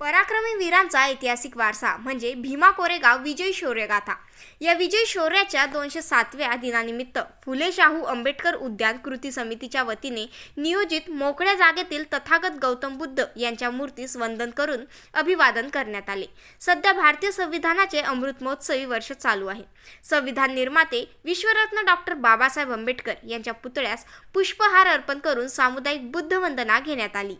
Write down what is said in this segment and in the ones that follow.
पराक्रमी वीरांचा ऐतिहासिक वारसा म्हणजे भीमा कोरेगाव विजय शौर्यगाथा या विजय शौर्याच्या दोनशे सातव्या दिनानिमित्त फुले शाहू आंबेडकर उद्यान कृती समितीच्या वतीने नियोजित मोकळ्या जागेतील तथागत गौतम बुद्ध यांच्या मूर्तीस वंदन करून अभिवादन करण्यात आले. सध्या भारतीय संविधानाचे अमृत महोत्सवी वर्ष चालू आहे. संविधान निर्माते विश्वरत्न डॉक्टर बाबासाहेब आंबेडकर यांच्या पुतळ्यास पुष्पहार अर्पण करून सामुदायिक बुद्ध वंदना घेण्यात आली.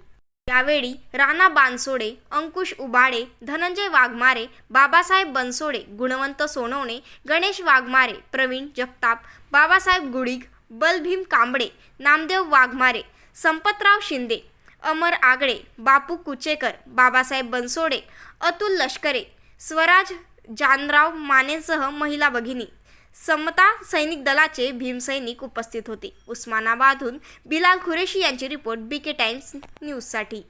यावेळी राणा बानसोडे अंकुश उबाळे धनंजय वाघमारे बाबासाहेब बनसोडे गुणवंत सोनवणे गणेश वाघमारे प्रवीण जगताप बाबासाहेब गुडिग बलभीम कांबळे नामदेव वाघमारे संपतराव शिंदे अमर आगळे बापू कुचेकर बाबासाहेब बनसोडे अतुल लष्करे स्वराज जानराव मानेसह महिला भगिनी समता सैनिक दलाचे भीमसैनिक उपस्थित होते. उस्मानाबादहून बिलाल खुरेशी यांची रिपोर्ट बी के टाइम्स न्यूजसाठी.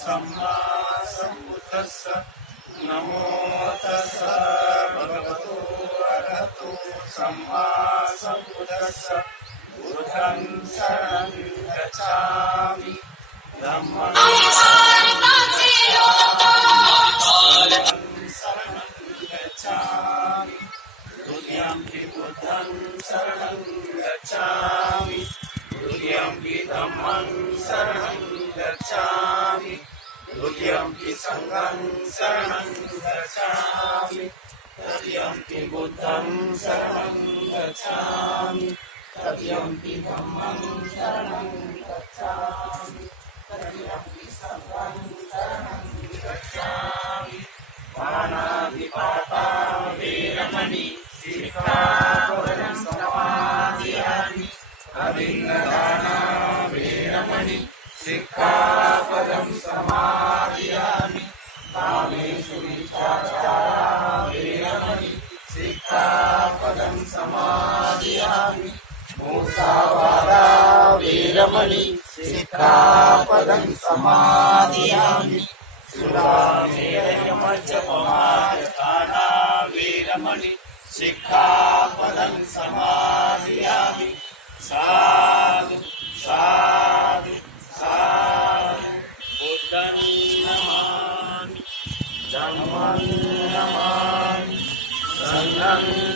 सम्मा सम्बुद्धस्स नमो द्वितीयं बुद्धं शरणं गच्छामि द्वितीयं धम्मं शरणं गच्छामि द्वितीयं सङ्घं शरणं गच्छामि तृतीयं बुद्धं शरणं गच्छामि तृतीयं धम्मं शरणं गच्छामि तृतीयं सङ्घं शरणं गच्छामि पाणादिपाता वीरमणि మహి సిక్ఖాపదం సమాదయామి కామేషు విచారాः విరమణి సిక్ఖాపదం సమాదయామి మూసావాదా వీరమణి సిక్ఖాపదం సమాదయామి సురామేరయమజపమాదానా వీరమణి సిక్ఖాపదం సాధు సాధు. Saman Naman Sanan